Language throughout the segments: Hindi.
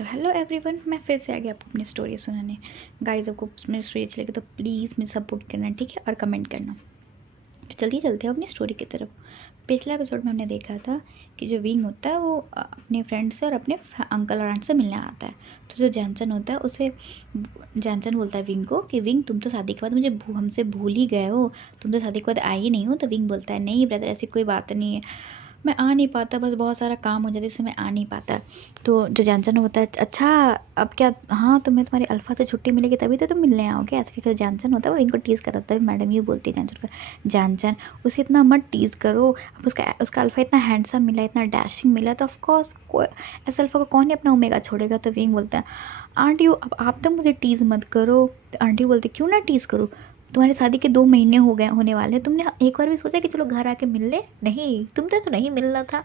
तो हेलो एवरीवन, मैं फिर से आ गई आपको अपनी स्टोरी सुनाने। गाइस, आपको मेरी स्टोरी अच्छी लगी तो प्लीज़ मुझे सपोर्ट करना, ठीक है, और कमेंट करना। तो जल्दी चलते हैं अपनी स्टोरी की तरफ। पिछले एपिसोड में हमने देखा था कि जो विंग होता है वो अपने फ्रेंड से और अपने अंकल और आंट से मिलने आता है। तो जो जैनसन होता है उसे जैनसन बोलता है विंग को कि विंग, तुम तो शादी के बाद मुझे हमसे भूल ही गए हो, तुम तो शादी के बाद आई ही नहीं हो। तो विंग बोलता है, नहीं ब्रदर, ऐसी कोई बात नहीं है, मैं आ नहीं पाता, बस बहुत सारा काम हो जाता है इससे मैं आ नहीं पाता। तो जो जैनसन होता है, अच्छा अब क्या, हाँ तुम्हें तुम्हारी अल्फ़ा से छुट्टी मिलेगी तभी तो तुम मिलने आओगे, ऐसे करके जैनसन होता है वो इनको टीज़ कर होता है। मैडम ये बोलती है जैनसन को, जैनसन उसे इतना मत टीज़ करो, अब उसका अल्फ़ा इतना हैंडसम मिला, इतना डैशिंग मिला, तो ऑफकोर्स ऐसा अल्फ़ा को कौन ही अपना ओमेगा छोड़ेगा। तो विंग बोलता है, आंटी अब आप तो मुझे टीज़ मत करो। तो आंटी बोलती, क्यों ना टीज़ करूँ, तुम्हारी शादी के 2 महीने हो गए होने वाले, तुमने एक बार भी सोचा कि चलो घर आके मिल ले? नहीं, तुमसे तो नहीं मिलना था,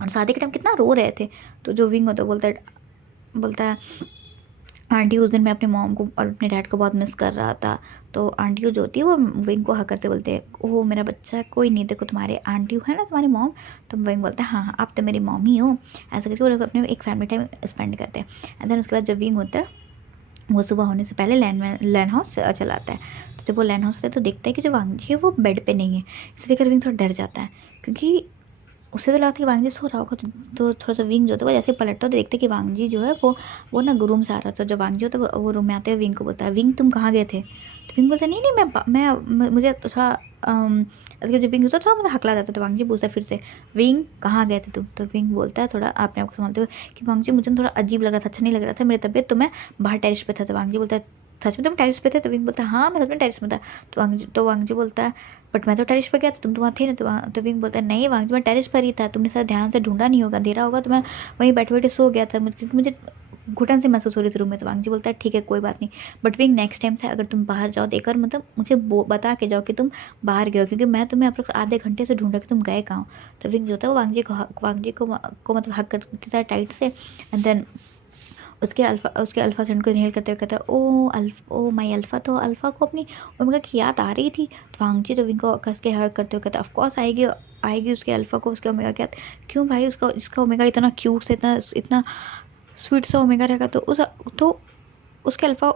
और शादी के टाइम कितना रो रहे थे। तो जो विंग होता है बोलता है आंटी, उस दिन मैं अपने मॉम को और अपने डैड को बहुत मिस कर रहा था। तो आंटी जो होती है वो विंग को हक करते बोलते हैं, ओह मेरा बच्चा, कोई नहीं, देखो तुम्हारे आंटी है ना, तुम्हारी मॉम। तो विंग बोलता है, हाँ हाँ आप तो मेरी मॉम ही हो। ऐसा करके वो लोग अपने एक फैमिली टाइम स्पेंड करते हैं। एंड देन उसके बाद जब विंग होता है वो सुबह होने से पहले लैन हाउस चलाता है। तो जब वो लैन हाउस है तो देखता है कि जो वांगजी है वो बेड पे नहीं है। इसे देखकर विंग थोड़ा डर जाता है, क्योंकि उसे तो लगता है कि वांगजी सो रहा होगा। तो थोड़ा सा विंग जो होता है वो जैसे पलटता है तो देखते हैं कि वांगजी जो है वो ना रूम से आ रहा था। जो वांगजी होता है वो रूम में आते हुए विंग को बोलता है, विंग तुम कहाँ गए थे? तो विंग बोलता है, नहीं नहीं मुझे थोड़ा ऐसे जो विंग होता है थोड़ा मतलब हकला जाता है। तो वांगजी पूछता है फिर से, विंग कहाँ गए थे तुम? तो विंग बोलता है थोड़ा अपने आप को संभालते हुए कि वांगजी मुझे थोड़ा अजीब लग रहा था, अच्छा नहीं लग रहा था मेरी तबीयत, तो मैं बाहर टेरिस पे था। तो वांगजी बोलता है, सच में तुम टेरिस पे थे? तो विंग बोलता है, हाँ मैं सच में टेरिस में था। तो वांगजी बोलता है, बट मैं तो टेरिस पे गया था, तुम तो वहाँ थे ना? तो विंग बोलता है, नहीं वांगजी मैं टेरिस पर ही था, तुमने शायद ध्यान से ढूंढा नहीं होगा, अंधेरा होगा, तो मैं वहीं बैठे बैठे सो गया था, क्योंकि मुझे घुटन से महसूस हो रही थी रूम में। तो वांगजी बोलता है, ठीक है कोई बात नहीं, बट विंग नेक्स्ट टाइम से अगर तुम बाहर जाओ देकर मतलब मुझे बता के जाओ कि तुम बाहर गए हो, क्योंकि मैं तुम्हें अप्रोक्स आधे घंटे से ढूंढ रहा कि तुम गए कहाँ। तो विंग जो होता है वो वांगजी को मतलब हक कर देता है टाइट से। एंड देन उसके अल्फ़ा सेंड को इनहेल करते हुए कहता है, ओ माई अल्फ़ा। तो अल्फ़ा को अपनी ओमेगा की याद आ रही थी। तो वांगजी तो विंग को कस के हग करते हुए कहता है, ऑफकोर्स आएगी उसके अल्फ़ा को उसके ओमेगा की याद। क्यों भाई, इसका ओमेगा इतना क्यूट से इतना इतना स्वीट सा ओमेगा रहेगा, तो उसके अल्फ़ा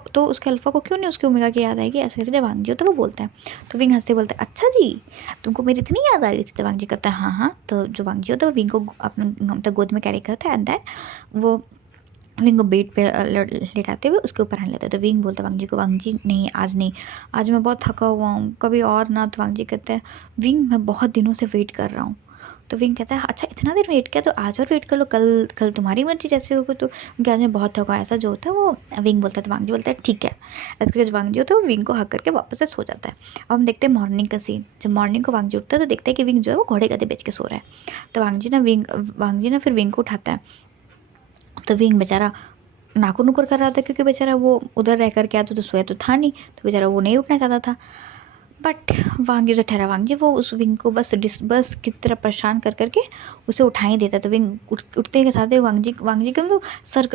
को क्यों नहीं उसके ओमेगा की याद आएगी? ऐसे करके वांगजी हो तो वो बोलता है। तो विंग हंसते बोलता है, अच्छा जी तुमको मेरी इतनी याद आ रही थी? तो वांगजी कहता है, हाँ हाँ। तो जो वांगजी होता है वो विंग को अपने मतलब गोद में कैरी करता है। एंड देन वो विंग को बेड पे लेटाते हुए उसके ऊपर आने लेता है। तो विंग बोलता है वांगजी को, वांगजी नहीं आज नहीं, आज मैं बहुत थका हुआ हूँ, कभी और ना। तो वांगजी कहते हैं, विंग मैं बहुत दिनों से वेट कर रहा हूँ। तो विंग कहता है, अच्छा इतना देर वेट किया, तो आज और वेट कर लो, कल कल तुम्हारी मर्जी जैसे होगी। तो क्या, आज मैं बहुत थका, ऐसा जो होता है वो विंग बोलता है। तो वांगजी बोलता है, ठीक है। ऐसे करके जो वांगजी होता है वो विंग को हक करके वापस से सो जाता है। अब हम देखते हैं मॉर्निंग का सीन। जब मॉर्निंग को वांगजी उठता है तो देखते हैं कि विंग जो है वो घोड़े गधे बेच के सो रहा है। तो वांगजी ना फिर विंग को उठाता है। तो विंग बेचारा नाखून नुकुर कर रहा था, क्योंकि बेचारा वो उधर रह कर के आता तो सोया तो था नहीं, तो बेचारा वो नहीं उठना चाहता था। बट वांगजी जो ठहरा, वांगजी वो उस विंग को बस किस तरह परेशान कर करके उसे उठा ही देता। तो विंग उठते के साथ ही वांगजी के सर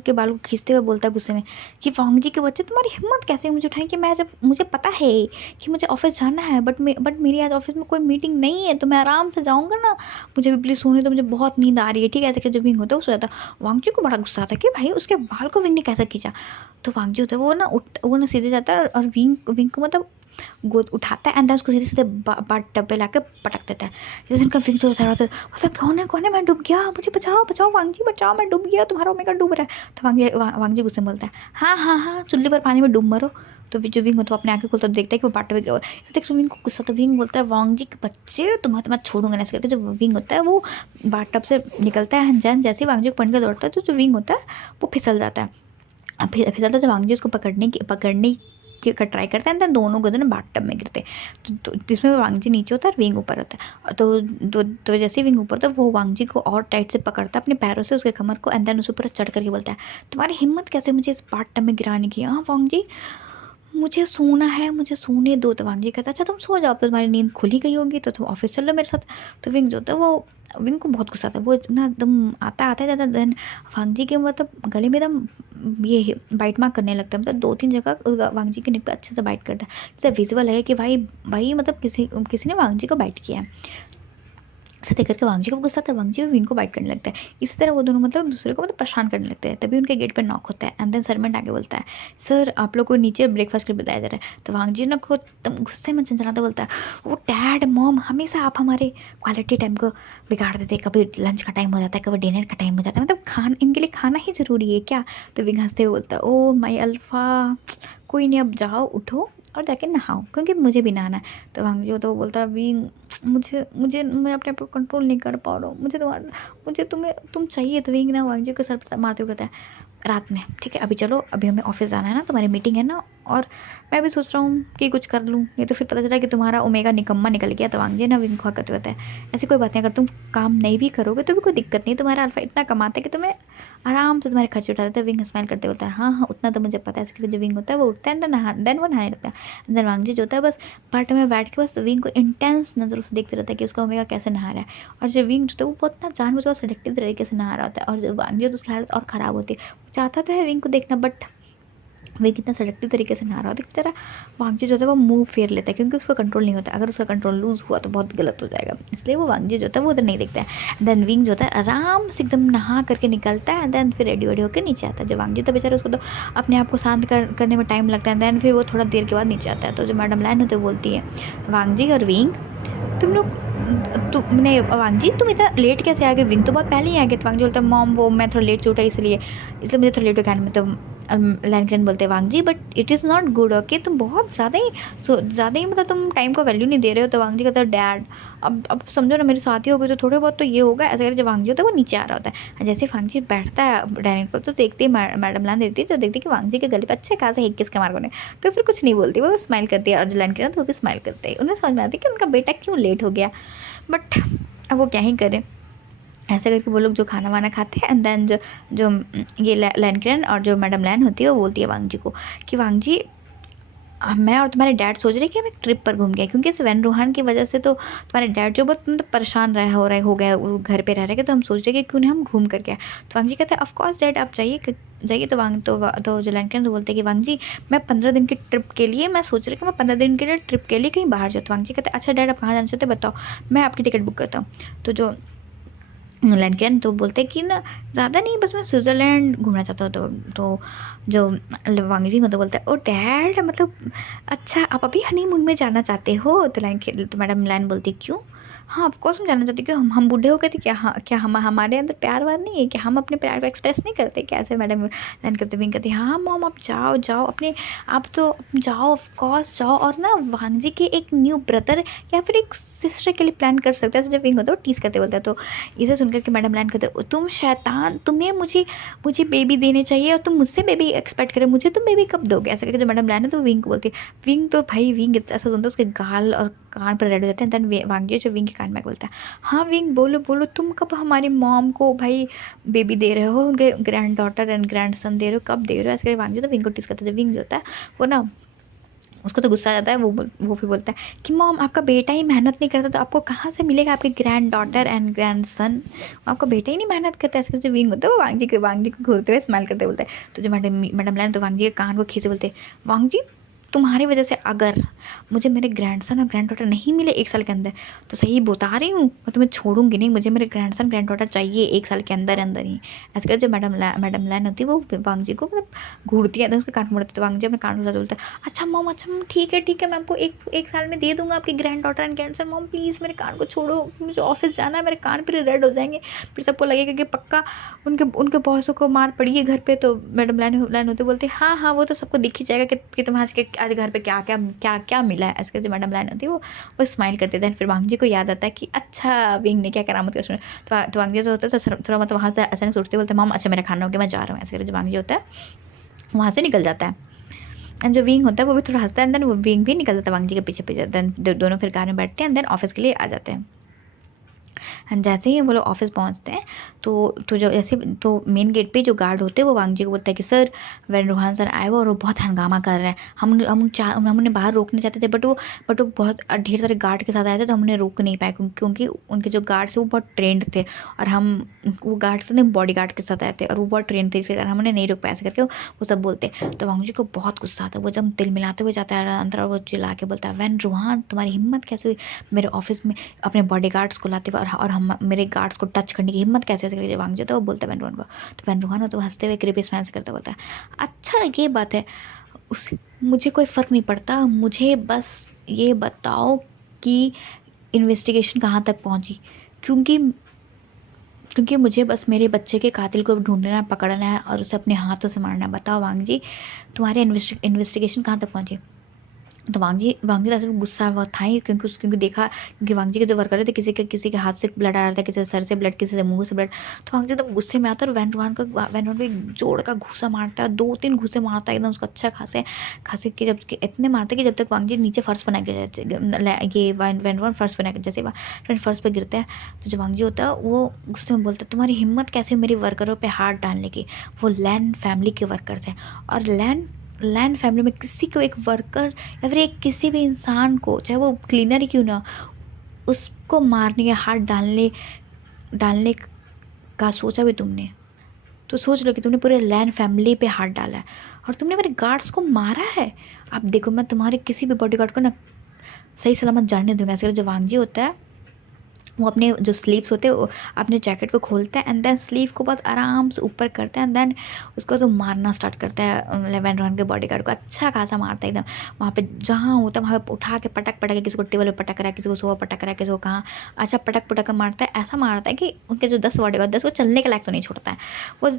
के बाल को खींचते हुए बोलता है गुस्से में कि वांगजी के बच्चे, तुम्हारी हिम्मत कैसे मुझे उठाने की? मैं जब मुझे पता है कि मुझे ऑफिस जाना है, बट मेरी आज ऑफिस में कोई मीटिंग नहीं है, तो मैं आराम से जाऊँगा ना, मुझे भी प्लीज़ सोने दो, मुझे बहुत नींद आ रही है, ठीक है? ऐसे कि जब विंग होता है वो सो जाता। वांगजी को बड़ा गुस्सा आता कि भाई उसके बाल को विंग ने कैसे खींचा। तो वांगजी होता है वो ना सीधे जाता है और विंग को मतलब गोद उठाता है। एंड उसको सीधे सीधे बाट टब पे लाके पटक देता है। जैसे उनका फिक्स होता है, मतलब कौन है, मैं डूब गया, मुझे बचाओ वांगजी बचाओ, मैं डूब गया, तुम्हारा ओमेगा डूब रहा है। तो वांगजी गुस्से में बोलता है, हाँ हाँ हाँ, चुल्ली पर पानी में डूब मरो। तो जो विंग होता है अपने आंखें खोलता है, देखता है कि वो बाट पे गिरा हुआ है। इसे देख विंग को गुस्सा, तो विंग बोलता है, वांगजी के बच्चे तुम्हें तो मैं छोड़ूंगा ना। ऐसे करके जो विंग होता है वो बाट टब से निकलता है। जैसे ही वांगजी को पकड़ के दौड़ता है तो जो विंग होता है वो फिसल जाता है। अब फिसलता है, जब वांगजी उसको पकड़ने का ट्राई करता है, तो दोनों गधे ना बाथटब में गिरते हैं। तो जिसमें वांगजी नीचे होता है और विंग ऊपर होता है। और तो जैसे ही विंग ऊपर होता है वो वांगजी को और टाइट से पकड़ता है अपने पैरों से उसके कमर को। एंड देन उस ऊपर चढ़ करके बोलता है, तुम्हारी हिम्मत कैसे मुझे इस बाथटब में गिराने की? हाँ वांगजी, मुझे सोना है, मुझे सोने दो। तो वांगजी कहता है, अच्छा तुम सो जाओ, तो तुम्हारी नींद खुली गई होगी, तो तुम ऑफिस चल लो मेरे साथ। तो विंग जो होता है वो विंग को बहुत गुस्सा आता है, वो ना एकदम आता ज़्यादा देन वांगजी के मतलब गले में एकदम ये बाइट मार्क करने लगता है। मतलब 2-3 जगह वांगजी के निप पे अच्छे से बाइट करता है, जैसे विजुअल है कि भाई मतलब किसी ने वांगजी को बाइट किया है। उसे देख करके वांग जी को गुस्सा आता है, वांग जी भी विंग को बाइट करने लगता है। इसी तरह वो दोनों मतलब एक दूसरे को मतलब परेशान करने लगते हैं। तभी उनके गेट पे नॉक होता है एंड देन सरमेंट आगे बोलता है, सर आप लोग को नीचे ब्रेकफास्ट के लिए बताया जा रहा है। तो वांग जी ना को एकदम गुस्से में झंझनाता बोलता है, वो डैड मॉम हमेशा आप हमारे क्वालिटी टाइम को बिगाड़ देते, कभी लंच का टाइम हो जाता है, कभी डिनर का टाइम हो जाता है, मतलब खान इनके लिए खाना ही ज़रूरी है क्या। तो विंग हंसते हुए बोलता है, ओ माई अल्फ़ा, कोई नहीं अब जाओ उठो और जाके नहाओ क्योंकि मुझे भी नहाना है। तो वांग जी तो वो बोलता है, विंग मुझे मुझे मैं अपने आप को कंट्रोल नहीं कर पा रहा हूँ, मुझे तुम चाहिए। तो विंग ना वांग जी को सर पर मारते हुए कहता है, रात में ठीक है, अभी चलो, अभी हमें ऑफिस जाना है ना, तुम्हारी मीटिंग है ना, और मैं भी सोच रहा हूँ कि कुछ कर लूँ, नहीं तो फिर पता चला कि तुम्हारा ओमेगा निकम्मा निकल गया। तो वांग जी ना विंग को करते होता है, ऐसी कोई बात नहीं, अगर तुम काम नहीं भी करोगे तो भी कोई दिक्कत नहीं, तुम्हारा अल्फा इतना कमाता है कि तुम्हें आराम से तुम्हारे खर्चे उठा देता है। विंग स्माइल करते होता है, हाँ हाँ उतना तो मुझे पता है। इसके लिए जो विंग होता है वो उठता है देन वो नहाने लगता है। देन वांग जी जो होता है बस पार्ट में बैठ के बस विंग को इंटेंस नज़रों से देखते रहता है कि उसका ओमेगा कैसे नहा रहा है। और जो विंग जो होता है वो बहुत ना जानबूझकर सेलेक्टिव तरीके से नहा रहा होता है, और जो वांग जी होता है उसकी हालत और ख़राब होती है। वो चाहता तो है विंग को देखना, बट वे कितना सेलेक्टिव तरीके से नहा रहा होता है बेचारा। वांगजी जो होता है वो मुंह फेर लेता है क्योंकि उसका कंट्रोल नहीं होता, अगर उसका कंट्रोल लूज़ हुआ तो बहुत गलत हो जाएगा, इसलिए वो वांगजी जो होता है वो उधर नहीं देखता है। देन विंग जो होता है आराम से एकदम नहा करके निकलता है, देन फिर रेडी वेडी होकर नीचे आता है। जो वांगजी तो बेचारा उसको तो अपने आप को शांत करने में टाइम लगता है, देन फिर वो थोड़ा देर के बाद नीचे आता है। तो जो मैडम लाइन होती है बोलती है, वांगजी और विंग तुम लोग तुमने वांग जी तुम इतना लेट कैसे आ गए, विंग तो बहुत पहले ही आ गए। तो वांग जी बोलता है, मॉम वो मैं थोड़ा लेट से उठा इसलिए मुझे थोड़ा लेट हो गया में। तो लैंडग्रेन बोलते हैं, Wang ji but it is not good okay, तुम बहुत ज़्यादा ही मतलब तुम टाइम को वैल्यू नहीं दे रहे हो। तो वांग जी कहता है, डैड अब समझो ना मेरे साथ ही हो गए तो थोड़े बहुत तो ये होगा, ऐसा करके जब वांग जी होता है वो नीचे आ रहा होता है। जैसे वांग जी बैठता है डाइनिंग पर तो देखती है मैडम लान देखती है, तो देखती है कि वांग जी के गले पर अच्छे खासे हिक किसके मार्को ने, तो फिर कुछ नहीं बोलती, वो स्माइल करती है। और जो लैंडग्रेन तो वो भी स्माइल करते हैं, उन्हें समझ में आती है कि उनका बेटा क्यों लेट हो गया, बट अब वो क्या ही करें। ऐसे करके वो लोग जो खाना वाना खाते हैं एंड देन जो जो ये लैंडग्रेन और जो मैडम लैन होती है वो बोलती है वांग जी को कि वांग जी मैं और तुम्हारे डैड सोच रहे कि हम एक ट्रिप पर घूम गए, क्योंकि इस वैन रूहान की वजह से तो तुम्हारे डैड जो बहुत मतलब परेशान हो गए घर पे रह रहे, तो हम सोच रहे कि क्यों नहीं हम घूम कर गए। तो वांग जी कहते हैं, ऑफकोर्स डैड आप जाइए। तो जो लैंडग्रेन तो बोलते हैं कि वांग जी मैं 15 दिन की ट्रिप के लिए मैं सोच रही कि मैं 15 दिन के लिए ट्रिप के लिए कहीं बाहर जाऊँ। तो वांग जी कहते हैं, अच्छा डैड आप कहाँ जाना चाहते बताओ, मैं आपकी टिकट बुक करता हूँ। तो जो लैंडग्रेन तो बोलते हैं कि ना ज़्यादा नहीं, बस मैं स्विट्ज़रलैंड घूमना चाहता हूँ। तो जो वांग जी तो बोलता है, ओ डैड मतलब अच्छा आप अभी हनीमून में जाना चाहते हो। तो मैडम लैन बोलती क्यों, हाँ ऑफकोर्स हम जाना चाहते क्यों, हम बूढ़े हो गए थे क्या, हाँ क्या हमारे अंदर प्यार वार नहीं है क्या, हम अपने प्यार को एक्सप्रेस नहीं करते कैसे। मैडम लैन करते विंग कहती हाँ मॉम आप जाओ अपने आप तो जाओ, ऑफकोर्स जाओ। और ना वांग जी के एक न्यू ब्रदर या फिर एक सिस्टर के लिए प्लान कर सकते हैं। जब विंग होता है वो टीस करते बोलता है। तो इसे सुनकर के मैडम लैन कहते तुम शैतान, तुम्हें मुझे बेबी देने चाहिए और तुम मुझसे बेबी एक्सपेक्ट करे, मुझे तुम बेबी कब दोगे। ऐसा करके जो मैडम लैन है तो विंग को बोलती है। विंग तो भाई विंग ऐसा सुनता है उसके गाल और कान पर रेड हो जाते हैं। देन वांग जी जो विंग के कान में बोलता है, हाँ विंग बोलो तुम कब हमारी मॉम को भाई बेबी दे रहे हो, उनके granddaughter and grandson दे रहे हो, कब दे रहे हो। ऐसे करके वांग जी तो विंग को टीस करता है। जो विंग जो होता है वो ना उसको तो गुस्सा आ जाता है, वो भी बोलता है कि मॉम आपका बेटा ही मेहनत नहीं करता तो आपको कहाँ से मिलेगा आपके grand daughter and grand son, आपका बेटा ही नहीं मेहनत करता। ऐसे जो विंग होता है वो वांग जी को घूरते हुए स्माइल करते बोलते हैं। तो जो मैडम लैन तो वांग जी के कान को खींचे बोलते वांग जी तुम्हारी वजह से अगर मुझे मेरे ग्रैंडसन और ग्रैंड डॉटर नहीं मिले 1 साल के अंदर तो सही बता रही हूँ मैं तुम्हें छोड़ूंगी नहीं, मुझे मेरे ग्रैंडसन ग्रैंड डॉटर चाहिए 1 साल के अंदर ही। ऐसे कर जो मैडम लैन होती है वो वांग जी को मतलब घूरती है, उसके कान मुड़ते तो वांग जी अपने कान उड़ा बोलता है, अच्छा मॉम ठीक है मैं आपको एक साल में दे दूँगा आपकी grand daughter and grandson, mom please मेरे कान को छोड़ो, मुझे ऑफिस जाना है, मेरे कान फिर रेड हो जाएंगे, फिर सबको लगेगा कि पक्का उनके बॉसों को मार पड़ी है घर पे। तो मैडम लैन होते बोलते हाँ वो तो सबको दिख ही जाएगा कि तुम्हें आज घर पे क्या मिला है। ऐसे जो मैडम लाइन होती है वो स्माइल करते थे। फिर वांग जी को याद आता है कि अच्छा विंग ने क्या करामत कर सुना। तो वांग जी जो होता है तो थोड़ा मतलब वहाँ से अचानक सोचते बोलते मॉम अच्छा मेरा खाना हो गया मैं जा रहा हूँ। ऐसे जो वांग जी होता है वहाँ से निकल जाता है। एंड जो विंग होता है वो भी थोड़ा हंसता है, देन वो विंग भी निकल जाता है वांग जी के पीछे। देन दोनों फिर कार में बैठते हैं, देन ऑफिस के लिए आ जाते हैं। एंड जैसे ही वो लोग ऑफिस पहुंचते हैं तो जो ऐसे तो मेन गेट पे जो गार्ड होते हैं वो वांग जी को बोलता है कि सर वैन रूहान सर आए हुए और वो बहुत हंगामा कर रहे हैं, हम उन्हें बाहर रोकने चाहते थे बट वो बहुत ढेर सारे गार्ड के साथ आए थे तो हम उन्हें रोक नहीं पाए क्योंकि उनके जो गार्ड्स थे वो बहुत ट्रेंड थे और हम वो गार्ड्स थे बॉडी गार्ड के साथ आए थे और वो बहुत ट्रेंड थे, इसके कारण हम उन्हें नहीं रोक पाए। ऐसे करके वो सब बोलते। तो वांग जी को बहुत गुस्सा आता है, वो जब तिल मिलाते हुए जाता है अंदर और वो चिल्ला के बोलता है वैन रूहान तुम्हारी हिम्मत कैसे हुई मेरे ऑफिस में अपने बॉडी गार्ड्स को लाते हुए और और हम मेरे गार्ड्स को टच करने की हिम्मत कैसे करी जो वांग जी होता है वो बोलता है वैन रोहन को। तो वैन रोहन तो हंसते हुए क्रीपी स्माइल से करता बोलता है अच्छा ये बात है, उस मुझे कोई फ़र्क नहीं पड़ता, मुझे बस ये बताओ कि इन्वेस्टिगेशन कहाँ तक पहुँची, क्योंकि क्योंकि मुझे बस मेरे बच्चे के कातिल को ढूंढना है, पकड़ना है और उसे अपने हाथों से मारना है। बताओ वांग जी तुम्हारे इन्वेस्टिगेशन कहाँ तक पहुँची। तो वांग जी ऐसे गुस्सा हुआ था ही, क्योंकि देखा, क्योंकि वांग जी के जो वर्कर थे किसी के हाथ से ब्लड आ रहा था, किसी के सर से ब्लड, किसी से मुंह से ब्लड। तो वांग जी एकदम गुस्से में आता है और वैन रोहन को एक जोड़ का घूसा मारता है, 2-3 घूसे मारता है एकदम उसको अच्छा खासे के, जब इतने मारते कि जब तक वांग जी नीचे फर्श बना के ये वैन रोहन फर्श बना के जैसे फर्श पर गिरता है। तो जो वांग जी होता है वो गुस्से में बोलता है तुम्हारी हिम्मत कैसे मेरे वर्करों पर हाथ डालने की, वो लैन फैमिली के वर्कर्स हैं और लैन फैमिली में किसी को एक वर्कर या फिर एक किसी भी इंसान को, चाहे वो क्लीनर ही क्यों ना, उसको मारने या हाथ डालने का सोचा भी तुमने, तो सोच लो कि तुमने पूरे लैन फैमिली पे हाथ डाला है और तुमने मेरे गार्ड्स को मारा है। अब देखो मैं तुम्हारे किसी भी बॉडीगार्ड को ना सही सलामत जाने दूंगा। ऐसे जो वांग जी होता है वो अपने जो स्लीव्स होते हैं वो अपने जैकेट को खोलता है एंड देन स्लीव को बहुत आराम से ऊपर करता है एंड देन उसको तो मारना स्टार्ट करता है वैन रोहन के बॉडीगार्ड को, अच्छा खासा मारता है एकदम। वहाँ पे जहाँ होता है वहाँ पे उठा के पटक के किसी को टेबल पर पटक रहा है, किसी को सोफा पटक रहा है, किसी को कहाँ अच्छा पटक कर मारता है। ऐसा मारता है कि उनके जो 10 बॉडीगार्ड 10 को चलने के लायक तो नहीं छोड़ता है,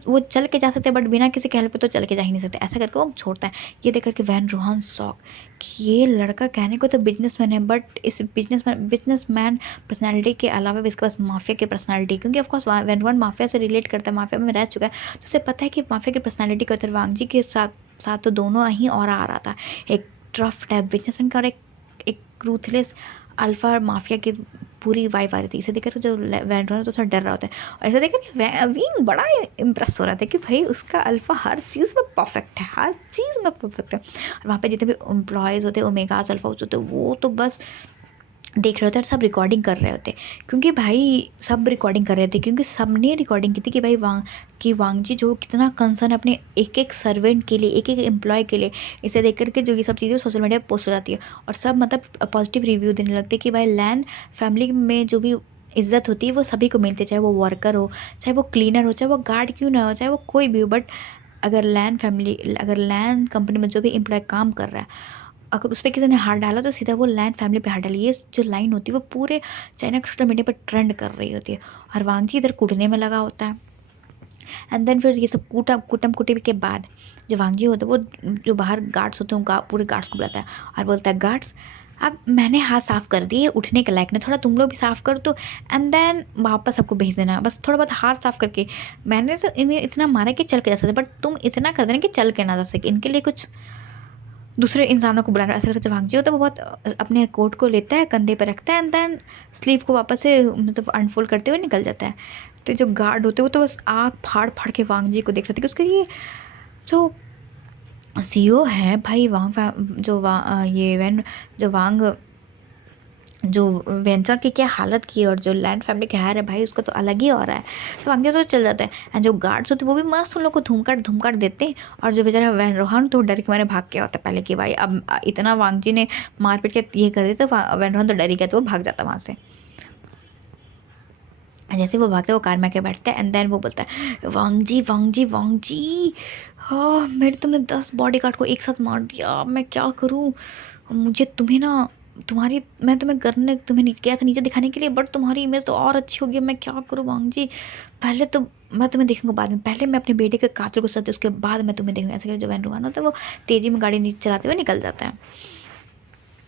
वो चल के जा सकते हैं बट बिना किसी के हेल्प पे तो चल के जा ही नहीं सकते, ऐसा करके वो छोड़ता है। ये देख करके वैन रोहन शॉक कि ये लड़का कहने को तो बिजनेसमैन है बट इस बिजनेसमैन पर्सनैलिटी के अलावा भी इसके पास माफिया की पर्सनालिटी, क्योंकि ऑफकोर्स वैन रोहन माफिया से रिलेट करता है, माफिया में रह चुका है तो उसे पता है कि माफिया की पर्सनालिटी के उधर वांग जी के साथ तो दोनों ही और आ रहा था, एक टफ टाइप बिजनेसमैन का और एक रूथलेस अल्फा माफिया की पूरी वाइफ आ रही थी। इसे देखकर जो वैन रोहन तो थोड़ा डर रहा होता है और ऐसा देखकर कि विंग बड़ा इम्प्रेस हो रहा था कि भाई उसका अल्फा हर चीज़ में परफेक्ट है, हर चीज़ में परफेक्ट है। और वहाँ पे जितने भी एम्प्लॉयज़ होते हैं ओमेगास अल्फा होते वो तो बस देख रहे होते और सब रिकॉर्डिंग कर रहे होते, क्योंकि भाई सब रिकॉर्डिंग कर रहे थे, क्योंकि सब ने रिकॉर्डिंग की थी कि भाई वांग जी जो कितना कंसर्न है अपने एक सर्वेंट के लिए, एक एम्प्लॉय के लिए। इसे देख करके जो ये सब चीज़ें सोशल मीडिया पर पोस्ट हो जाती है और सब मतलब पॉजिटिव रिव्यू देने लगते कि भाई लैन फैमिली में जो भी इज्जत होती है वो सभी को मिलती है, चाहे वो वर्कर हो, चाहे वो क्लीनर हो, चाहे वो गार्ड क्यों ना हो, चाहे वो कोई भी हो, बट अगर लैन कंपनी में जो भी एम्प्लॉय काम कर रहा है अगर उस पर किसी ने हाथ डाला तो सीधा वो लैन फैमिली पे हाथ डाली। ये जो लाइन होती है वो पूरे चाइना के सोशल मीडिया पर ट्रेंड कर रही होती है और वांग जी इधर कूटने में लगा होता है। एंड देन फिर ये सब कुटम कुटी के बाद जो वांग जी होता है वो जो बाहर गार्ड्स होते हैं उनका पूरे गार्ड्स को बुलाता है और बोलता है गार्ड्स अब मैंने हाथ साफ़ कर दिए, उठने के लायक नहीं, थोड़ा तुम लोग भी साफ़ कर दो एंड देन वापस सबको भेज देना, बस थोड़ा बहुत हाथ साफ़ करके। मैंने तो इन्हें इतना मारा कि चल के जा सकते बट तुम इतना कर देना कि चल के ना जा सके, इनके लिए कुछ दूसरे इंसानों को बुलाना। ऐसा करके वांग जी होता है वो बहुत अपने कोट को लेता है, कंधे पर रखता है एंड देन स्लीव को वापस से मतलब अनफोल्ड करते हुए निकल जाता है। तो जो गार्ड होते हैं वो तो बस आँख फाड़ फाड़ के वांग जी को देख रहे थे कि उसका ये जो सीईओ है भाई जो वेंचर की क्या हालत की है और जो लैंड फैमिली के हायर है भाई उसका तो अलग ही हो रहा है। तो वांग जी तो चल जाता है एंड जो गार्ड्स होते हैं वो भी मस्त उन लोग को धूमकाट देते हैं और जो बेचारा वैन रोहन तो डर के मारे भाग गया होता है पहले कि भाई अब इतना वांग जी ने मारपीट के ये कर दिया तो वैन रोहन तो डर ही गया तो वो भाग जाता वहाँ से। जैसे वो भागता है वो कार में आके बैठता है एंड देन वो बोलता है वांग जी हाँ मेरे तुमने 10 बॉडीगार्ड को एक साथ मार दिया, मैं क्या करूँ, मुझे तुम्हें ना मैं तुम्हें गया था नीचे दिखाने के लिए बट तुम्हारी इमेज तो और अच्छी होगी, मैं क्या करूँ वांग जी, पहले तो मैं तुम्हें देखूंगा बाद में, पहले मैं अपने बेटे के कातिल को सत्य उसके बाद मैं तुम्हें देखूंगा। ऐसे करके जो वैन रोहन होता है वो तेज़ी में गाड़ी नीचे चलाते हुए निकल जाता है।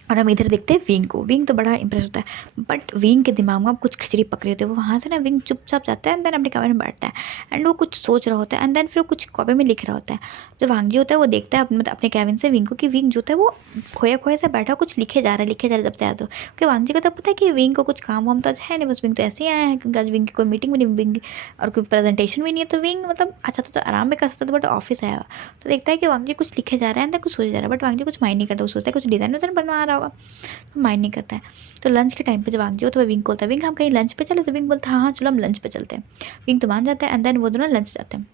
और हम इधर देखते हैं विंग को। विंग तो बड़ा इंप्रेस होता है बट विंग के दिमाग में अब कुछ खिचड़ी पकड़ी होती है। वो वहाँ से ना विंग चुपचाप जाता है एंड देन अपने कमरे में बैठता है एंड वो कुछ सोच रहा होता है एंड देन फिर वो कुछ कॉपी में लिख रहा होता है। जो वांग जी होता है वो देखता है अपने कैबिन से विंग को कि विंग जो होता है वो खोया से बैठा कुछ लिखे जा रहा है जब से आया तो क्योंकि वांग जी को तो पता है कि विंग को कुछ काम वाम तो आज है नहीं, बस विंग तो ऐसे ही आया है क्योंकि आज विंग की कोई मीटिंग भी नहीं, विंग और कोई प्रेजेंटेशन भी नहीं है तो विंग मतलब अच्छा तो आराम भी कर सकता था बट ऑफिस आया तो देखता है कि वांग जी कुछ लिखे जा रहा है एंड कुछ सोचे जा रहा है बट वांग जी कुछ माइंड नहीं करता, वो सोचता है कुछ डिज़ाइन बनवा रहा होगा तो माइंड नहीं करता है। तो लंच के टाइम पे जब वांग जी हो तो वह विंग को होता है विंग हम कहीं लंच पे चले, तो विंग बोलता है हाँ चलो हम लंच पे चलते हैं। विंग तो मान जाता है एंड देन वो दोनों लंच जाते हैं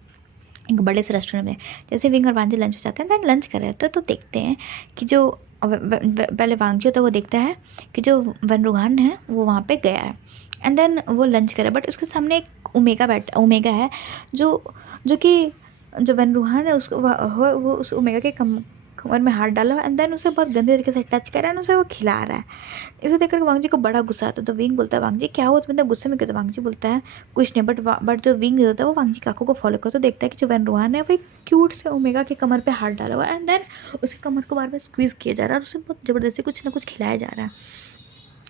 एक बड़े से रेस्टोरेंट में। जैसे विंग और वांग जी लंच पे जाते हैं देन लंच कर रहे होते हैं तो देखते हैं कि जो पहले वांग जी होता है वो देखता है कि जो वैन रोहन है वो वहाँ पे गया है एंड देन वो लंच करे, बट उसके सामने एक ओमेगा है जो जो कि जो वेन रूहान है उसको वो उस ओमेगा के कमर में हाथ डाला एंड देन उसे बहुत गंदे तरीके से टच करा एंड उसे वो खिला रहा है। इसे देखकर वांग जी को बड़ा गुस्सा आता है। तो विंग बोलता है वांग जी क्या हुआ, तुम इतना गुस्से में क्यों? तो वांग जी बोलता है कुछ नहीं, बट जो विंग होता है वो वांग जी की आंखों को फॉलो करता है, तो देखता है कि जो वेन रूहान है वो एक क्यूट से ओमेगा के कमर पे हाथ डाला हुआ है एंड देन उसके कमर को बार बार स्क्वीज़ किया जा रहा है और उसे बहुत ज़बरदस्ती कुछ ना कुछ खिलाया जा रहा है।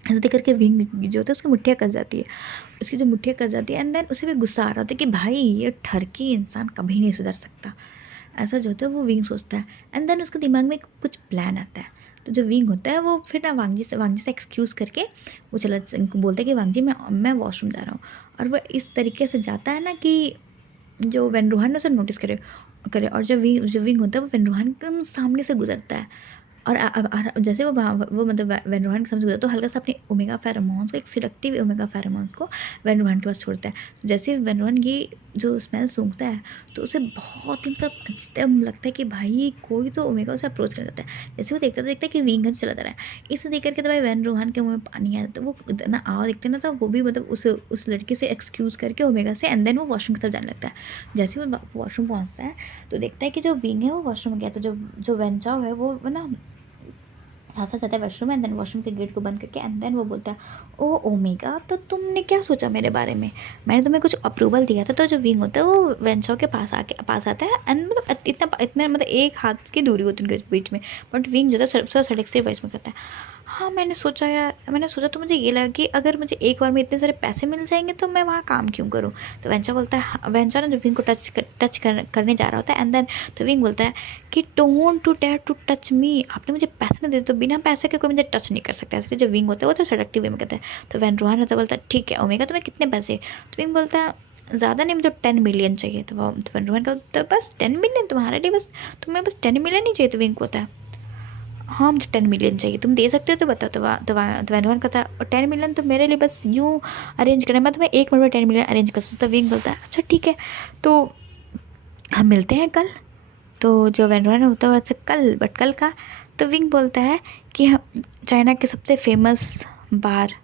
ऐसे देख करके विंग जो होता है उसकी मुठ्ठियाँ कस जाती है, उसकी जो मुठ्ठियाँ कस जाती है एंड देन उसे भी गुस्सा आ रहा होता है कि भाई ये ठरकी इंसान कभी नहीं सुधर सकता, ऐसा जो होता है वो विंग सोचता है। एंड देन उसके दिमाग में कुछ प्लान आता है। तो जो विंग होता है वो फिर ना वांग जी से एक्सक्यूज़ करके वो बोलता है कि वांग जी मैं वॉशरूम जा रहा हूँ, और वह इस तरीके से जाता है ना कि जो वेन रूहान है उसे नोटिस करे करे और जो विंग होता है वो वेन रूहान के सामने से गुजरता है। और जैसे वो मतलब वेन रूहान के सामने से गुजरता है तो हल्का सा अपने ओमेगा फेरोमोन्स को, एक सिलेक्टिव ओमेगा फेरोमोन्स को वेन रूहान के पास छोड़ता है। जैसे वेन रूहान ये जो स्मेल सूंघता है तो उसे बहुत ही मतलब एकदम लगता है कि भाई कोई तो ओमेगा उसे अप्रोच कर जाता है। जैसे वो देखता है तो देखता है कि विंग चला जा रहा है। इसे देख करके तो भाई वेन रूहान के मुँह में पानी आया, तो वो इतना आवा देखते हैं ना, तो वो भी मतलब उस लड़के से एक्सक्यूज़ करके ओमेगा से एंड देन वो वॉशरूम की तरफ जाने लगता है। जैसे वो वॉशरूम पहुँचता है तो देखता है कि जो विंग है वो वॉशरूम में गया, तो जो वेन चाओ है वो ना साथ साथ जाता है वॉशरूम में एंड देन वॉशरूम के गेट को बंद करके एंड देन वो बोलता है ओ ओमेगा, तो तुमने क्या सोचा मेरे बारे में, मैंने तुम्हें कुछ अप्रूवल दिया था। तो जो विंग होता है वो वेंचो के पास आता है एंड मतलब इतना मतलब एक हाथ की दूरी होती है उनके बीच में, बट विंग जो था सड़क से वॉइस में कहता है हाँ मैंने सोचा तो मुझे ये लगा कि अगर मुझे एक बार में इतने सारे पैसे मिल जाएंगे तो मैं वहाँ काम क्यों करूँ। तो वेंचो बोलता है, वेंचो ना जो विंग को करने जा रहा होता है एंड देन तो विंग बोलता है कि don't to dare to touch me, आपने मुझे पैसे नहीं दिए तो बिना पैसे के कोई मुझे टच नहीं कर सकता। ऐसे जो विंग होता है वो तो सेडक्टिव वे में कहता है। तो वेन रूहान होता है बोलता है ठीक है ओमेगा तुम्हें कितने पैसे, तो विंग बोलता है ज़्यादा नहीं मुझे 10 मिलियन चाहिए। तो वेन रूहान का तो बस 10 मिलियन तुम्हारे लिए, बस तुम्हें बस 10 मिलियन ही चाहिए। तो विंग को होता है हाँ मुझे 10 मिलियन चाहिए, तुम दे सकते हो तो बताओ। तो वेन रूहान कहता है 10 मिलियन तो मेरे लिए बस यूँ अरेंज करना है, मैं तुम्हें 1 मिनट में 10 मिलियन अरेंज कर सकता हूँ। तो विंग बोलता है अच्छा ठीक है, तो हम मिलते हैं कल। तो जो वेन रूहान होता है कल, बट कल का। तो विंग बोलता है कि हम चाइना के सबसे famous bar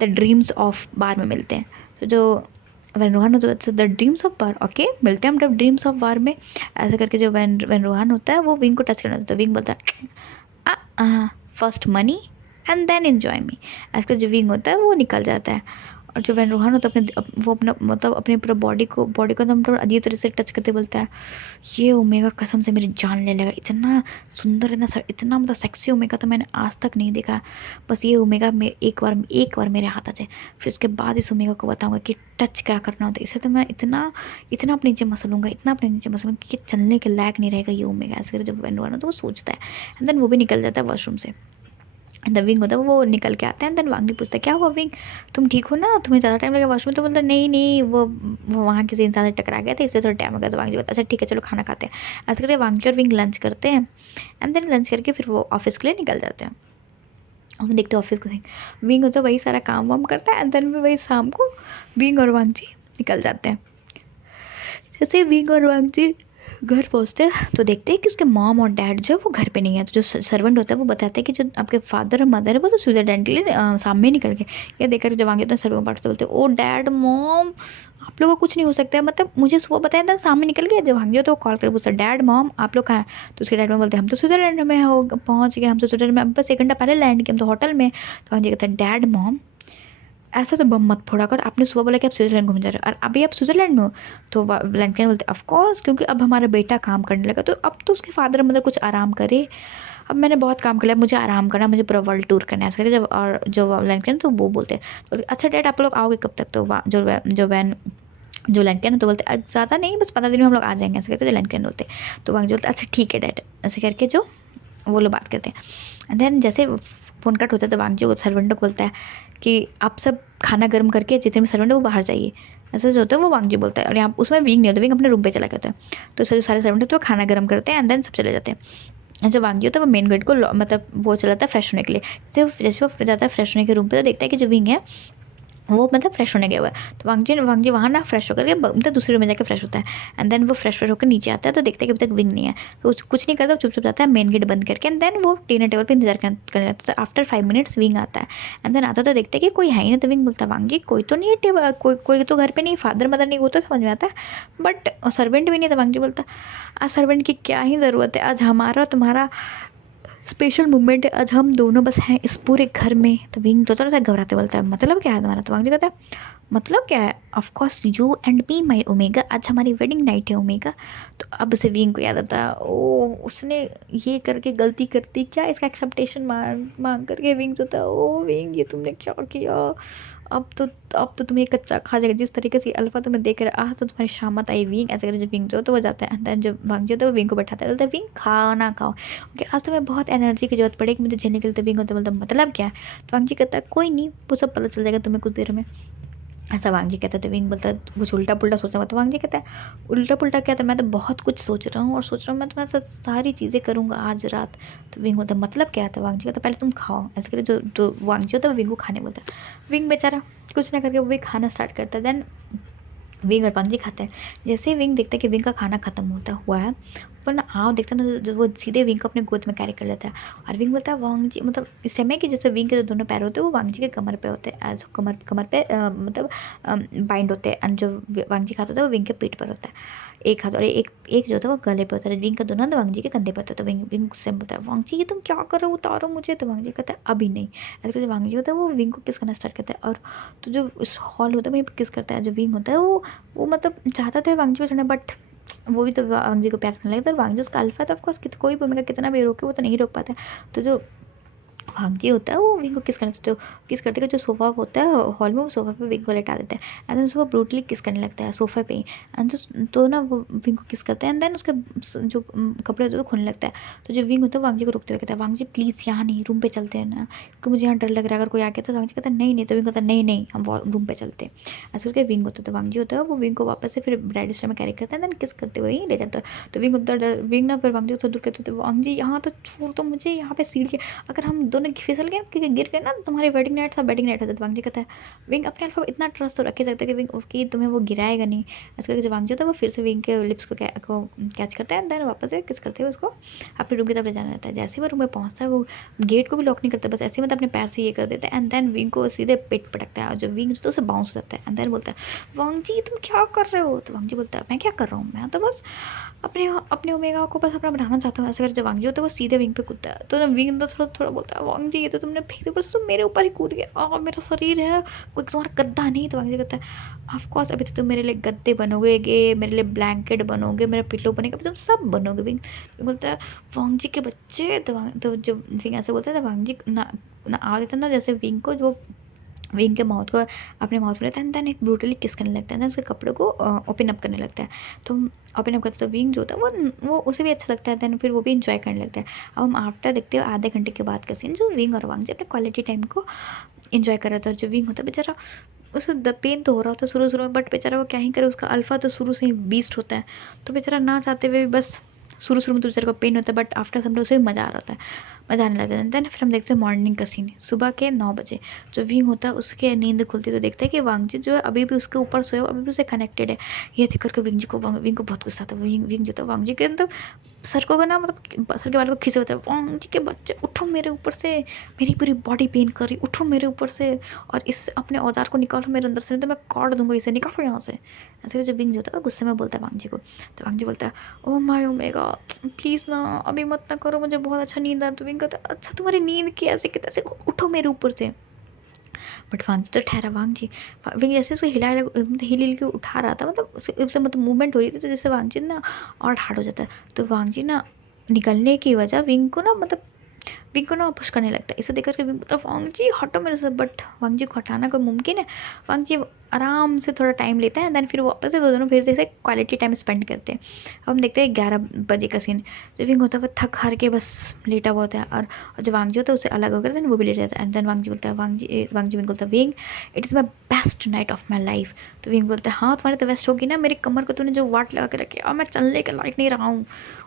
the dreams of बार में मिलते हैं। तो जो वेन रूहान होता है the dreams of bar, okay मिलते हैं हम जब ड्रीम्स ऑफ बार में। ऐसे करके जो वेन रूहान होता है वो विंग को टच करना होता है। तो विंग बोलता है first money and then enjoy me. ऐसे जो विंग होता है वो निकल जाता है। और जो वेन रूहान होता है वो अपना मतलब अपने पूरा बॉडी को एकदम अजीब तरह से टच करते बोलता है ये ओमेगा कसम से मेरी जान ले लेगा, इतना सुंदर इतना मतलब सेक्सी ओमेगा तो मैंने आज तक नहीं देखा। बस ये ओमेगा एक बार मेरे हाथ आ जाए, फिर उसके बाद इस ओमेगा को बताऊंगा कि टच क्या करना होता है। इसे तो मैं इतना अपने नीचे मसलूँगा, कि चलने के लायक नहीं रहेगा ये ओमेगा। ऐसे जब वेन रूहान होता है वो सोचता है एंड देन वो भी निकल जाता है वॉशरूम से। द विंग होता है वो निकल के आता है एंड देन वांग पूछता है क्या हुआ विंग, तुम ठीक हो ना, तुम्हें ज़्यादा टाइम लगेगा वॉशरूम। तो बोलता नहीं वो वहाँ किसी इंसान से टकरा गया था इसलिए थोड़ा टाइम हो गया। तो वांग बोलता है अच्छा ठीक है चलो खाना खाते हैं। ऐसे करके वांग और विंग लंच करते हैं एंड देन लंच करके फिर वो ऑफिस के लिए निकल जाते हैं। हम देखते हैं ऑफिस को, विंग होता है वही सारा काम वाम करता है एंड देन फिर वही शाम को विंग और वांग निकल जाते हैं। जैसे विंग और वांग घर पहुँचते हैं तो देखते हैं कि उसके मॉम और डैड जो है वो घर पे नहीं है। तो जो सर्वेंट होता है वो बताते हैं कि जो आपके फादर और मदर है वो तो स्विट्ज़रलैंड के लिए सामने निकल गए। ये देखकर जब आगे तो सर्वेंट बांटते बोलते ओ डैड मॉम आप लोगों को कुछ नहीं हो सकता है, मतलब मुझे सुबह बताया था सामने निकल गया। जब भांगे तो कॉल कर पूछता डैड मॉम आप लोग कहाँ हैं। तो उसके डैड में बोलते हैं हम तो स्विट्ज़रलैंड में हो पहुँच गए, हम तो स्विट्ज़रलैंड में बस 1 घंटा पहले लैंड किए, हम तो होटल में। तो भांजे कहता है डैड मॉम ऐसा तो बम मत फोड़ा कर, आपने सुबह बोला कि आप स्विट्ज़रलैंड घूमने जा रहे हो और अभी आप स्विट्ज़रलैंड में हो। तो लैंडक्लेन बोलते ऑफ कोर्स क्योंकि अब हमारा बेटा काम करने लगा तो अब तो उसके फादर मदर कुछ आराम करे, अब मैंने बहुत काम कर लिया मुझे आराम करना, मुझे पूरा वर्ल्ड टूर करना है ऐसा करे। जब और जो लैंडक्लेन तो वो बोलते हैं अच्छा डैड आप लोग आओगे कब तक। तो जो लैंडक्लेन है तो बोलते ज़्यादा नहीं बस 15 दिन में हम लोग आ जाएंगे ऐसे करके। जो लैंडक्लेन बोलते तो वहाँ जो बोलते अच्छा ठीक है डैड ऐसे करके जो वो लोग बात करते हैं। एंड देन जैसे फ़ोन कट होता है तो वांग जो सर्वेंट को बोलता है कि आप सब खाना गर्म करके जितने भी सर्वेंट है वो बाहर जाइए। ऐसा जो होता है वो वांग जी बोलता है और यहाँ उसमें विंग नहीं होता, विंग अपने रूम पे चला गया होता है। तो जो सारे सर्वेंट होते हैं वो खाना गर्म करते हैं एंड देन सब चले जाते हैं। जो वांग जी होता है वो मेन गेट को मतलब वो चला जाता है फ्रेश होने के लिए। जैसे वो जाता है फ्रेश होने के रूम पे तो देखता है कि जो विंग है वो मतलब फ्रेश होने गया हुआ है। तो वांगजी वहाँ ना फ्रेश होकर के मतलब दूसरे रूम में जाकर फ्रेश होता है। एंड देन वो फ्रेश होकर नीचे आता है तो देखता है कि अभी तक विंग नहीं है। तो कुछ नहीं करता, चुप जाता है मेन गेट बंद करके। एंड देन वो डिनर टेबल पे इंतजार करने लगता है। तो आफ्टर 5 मिनट्स विंग आता है। एंड देन आता तो देखते हैं कि कोई है ही नहीं। तो विंग बोलता है वांगजी कोई तो नहीं है, टेबल कोई तो घर पे नहीं, फादर मदर नहीं, वो तो समझ में आता है, बट सर्वेंट भी नहीं। था वांगजी बोलता आज सर्वेंट की क्या ही ज़रूरत है, आज हमारा तुम्हारा स्पेशल मोमेंट है, आज हम दोनों बस हैं इस पूरे घर में। तो विंग तो थोड़ा सा घबराते बोलता है मतलब क्या है तुम्हारा। तो वांगजी कहता है मतलब क्या है, of course you and me my omega, आज हमारी वेडिंग नाइट है ओमेगा। तो अब से विंग को याद आता ओ उसने ये करके गलती करती क्या, इसका एक्सेप्टेशन मांग मांग करके विंग सोता ओ विंग ये तुमने क्या किया, अब तो अब तो तुम्हें कच्चा खा जाएगा। जिस तरीके से अल्फा तुम्हें देख रहा आज तो तुम्हारी शामत आई विंग, ऐसे करके जब विंग जो तो वो जाता है। एंड जब वांग जो होता है वो विंग को बैठाता है, बोलता है विंग खाना खाओ ओके, आज तुम्हें बहुत एनर्जी की जरूरत पड़ेगी मुझे झेलने के लिए। तो विंग होता है बोलता मतलब क्या है। तो वांग जी कहता है कोई नहीं, वो सब पता चल जाएगा तुम्हें कुछ देर में। ऐसा वांग जी कहता है। तो विंग बोलता है कुछ उल्टा पुल्टा सोचा हुआ। तो वांग जी कहता है उल्टा पुल्टा क्या था, मैं तो बहुत कुछ सोच रहा हूँ और सोच रहा हूँ मैं तुम्हारे साथ सारी चीज़ें करूँगा आज रात। तो विंग होता है मतलब क्या था। वांग जी कहता है पहले तुम खाओ, ऐसे करके जो वांग जी होता है वो विंग को खाने बोलता है। विंग बेचारा कुछ ना करके वो भी खाना स्टार्ट करता है। देन विंग और वांग जी खाते हैं। जैसे ही विंग देखता है कि विंग का खाना खत्म होता हुआ है, पर ना आओ देखता है ना जो वो सीधे विंग को अपने गोद में कैरी कर लेता है। और विंग बोलता है वांग जी मतलब इस समय कि जैसे विंग के जो दोनों पैर होते हैं वो वांग जी के कमर पे होते हैं, एज कमर कमर पे मतलब बाइंड होते हैं। एंड जो वांग जी खाता होता है वो विंग के पीठ पर होता है एक हाथ, और एक एक जो होता है वो गले पे होता है। विंग का दोनों हाथ वांग जी के कंधे पे होता है। तो विंग विंग से बोलता है वांग जी ये तुम क्या कर रहे हो, उतारो मुझे। तो वांग जी कहता है अभी नहीं। ऐसे करके वांग जी होता है वो विंग को किस करना स्टार्ट करता है। और तो जो उस हॉल होता है वहीं पर किस करता है। जो विंग होता है वो मतलब चाहता तो है वांग जी को छोड़ना, बट वो भी तो वांग जी को प्यार करने लगता है। और वांग जी उसका अल्फा है तो ऑफकोर्स कोई भी ओमेगा कितना भी रोके वो तो नहीं रोक पाता है। तो जो वांग जी होता है वो विंग को किस करना जो किस करते हैं, जो सोफ़ा होता है हॉल में वो सोफ़ा पे विंग को लेटा देता है। एंड देन उसको ब्रूटली किस करने लगता है सोफ़े पे ही। एंड तो ना वो विंग को किस करता है। एंड देन उसके जो कपड़े होते हैं वो खोलने लगता है। तो जो विंग होता है वांग जी को रोकते हुए कहता है वांग जी प्लीज़ यहाँ नहीं, रूम पे चलते हैं ना, क्योंकि मुझे यहाँ डर लग रहा है अगर कोई आ गया। तो वांग जी कहता है नहीं नहीं। तो विंग कहता है नहीं नहीं हम रूम पे चलते हैं। ऐसे करके विंग होता है। तो वांग जी होता है वो विंग को वापस से फिर ब्राइड स्टाइल में कैरी करता है। देन किस करते हुए ही ले जाता है। तो विंग होता है विंग ना फिर वांग जी को थोड़ा दूर करते होते वांग जी यहाँ तो छोड़ दो मुझे, यहाँ पे सीढ़ी अगर हम दोनों फिसल गए कि गिर गए ना तो तुम्हारी वेडिंग नाइट सब वेडिंग नाइट हो जाता है। वांग जी कहता है विंग अपने अल्फा पर इतना ट्रस्ट तो रख ही सकता है कि विंग कि तुम्हें वो गिराएगा नहीं। ऐसे करके जो वांग जी होता है वो फिर से विंग के लिप्स को कैच करता है। देन वापस से किस करते हुए उसको अपने रूम की तरफ ले जाना रहता है। जैसे ही वो रूम में पहुंचता है वो गेट को भी लॉक नहीं करता, बस ऐसे ही मतलब अपने पैर से ये कर देता है। एंड देन विंग को सीधे पेट पटकता है और जो विंग तो उसे बाउंस हो जाता है। एंड देन बोलता है वांग जी तुम क्या कर रहे हो। तो वांग जी बोलता है मैं क्या कर रहा हूँ, मैं तो बस अपने अपने ओमेगा को बस अपना बनाना चाहता हूँ। ऐसे कर जो वांग जी होता है वो सीधे विंग पे कूदता है। तो ना विंग तो थोड़ा थोड़ा बोलता है वांग जी ये तो तुमने फेंक दिया, बस तुम मेरे ऊपर ही कूद गया, मेरा शरीर है कोई तुम्हारा गद्दा नहीं। तो वांग जी कहता है ऑफकोर्स अभी तो तुम मेरे लिए गद्दे बनोगे, मेरे लिए ब्लैंकेट बनोगे, मेरा पिल्लो बनेगा, अभी तुम सब बनोगे। विंग बोलता है वांग जी के बच्चे। तो जो विंग ऐसे बोलता है तो वांग जी ना आ देता ना जैसे विंग को जो विंग के माउथ को अपने माउथ में लेता है। देन एक ब्रूटली किस करने लगता है ना उसके कपड़े को ओपन अप करने लगता है। तो ओपन अप करते तो विंग जो होता है वो उसे भी अच्छा लगता है। देन फिर वो भी इंजॉय करने लगता है। अब हम आफ्टर देखते हो आधे घंटे के बाद का सीन, जो विंग और वांग जी अपने क्वालिटी टाइम को इन्जॉय कर रहा था। और जो विंग होता है बेचारा उसे पेन तो हो रहा होता शुरू शुरू में, बट बेचारा वो क्या ही करे, उसका अल्फा तो शुरू से ही बीस्ट होता है। तो बेचारा ना चाहते हुए भी बस शुरू शुरू में तो बेचारे को पेन होता है, बट आफ्टर सम उसे मज़ा आ रहा होता है, मज़ा आने लगता है। देन फिर हम देखते हैं मॉर्निंग का सीन, सुबह के 9 बजे जो विंग होता है उसके नींद खुलती है तो देखते हैं कि वांग जी जो है अभी भी उसके ऊपर सोया अभी भी उसे कनेक्टेड है। ये देख करके विंग को बहुत गुस्सा आता है। विंग जो था वांग जी के मतलब सर को ना मतलब सर के बाल को खींचे होता है, वांग जी के बच्चे उठो मेरे ऊपर से, मेरी पूरी बॉडी पेन कर रही, उठो मेरे ऊपर से और इस अपने औजार को निकालो मेरे अंदर से, नहीं तो मैं काट दूंगा इसे, निकालो यहाँ से। ऐसे जो विंग जो होता है गुस्से में बोलता है वांग जी को। तो वांग जी बोलता है ओ माय ओमेगा प्लीज़ ना अभी मत ना करो, मुझे बहुत अच्छा नींद आ रहा। तो विंग कहता है अच्छा तुम्हारी नींद की ऐसे कि तैसे उठो मेरे ऊपर से। बट वांग जी तो ठहरा। वांग जी विंग जैसे उसको हिल हिल के उठा रहा था, मतलब उससे मतलब मूवमेंट हो रही थी, तो जैसे वांग जी ना और हार्ड हो जाता है। तो वांग जी ना निकलने की वजह विंग को ना मतलब विंग को ना पुश करने लगता है। इसे देख करके विंग बोलता है वांग जी हटो मेरे से, बट वांग जी को हटाना कोई मुमकिन है। वांग जी आराम से थोड़ा टाइम लेते हैं। देन फिर वापस से वो दोनों फिर जैसे क्वालिटी टाइम स्पेंड करते हैं। अब हम देखते हैं 11 बजे का सीन, जो विंग होता है वो थक हार के बस लेटा हुआ होता है और जो वांग जी होता है उससे अलग होकर देन वो भी लेट जाता है। एंड देन वांग जी बोलता है विंग बोलता है wing it is my best night of my life. तो विंग बोलता है हाँ तुम्हारी तो बेस्ट होगी ना, मेरी कमर को तूने जो वाट लगा के रखी और मैं चलने के लायक नहीं रहा हूँ,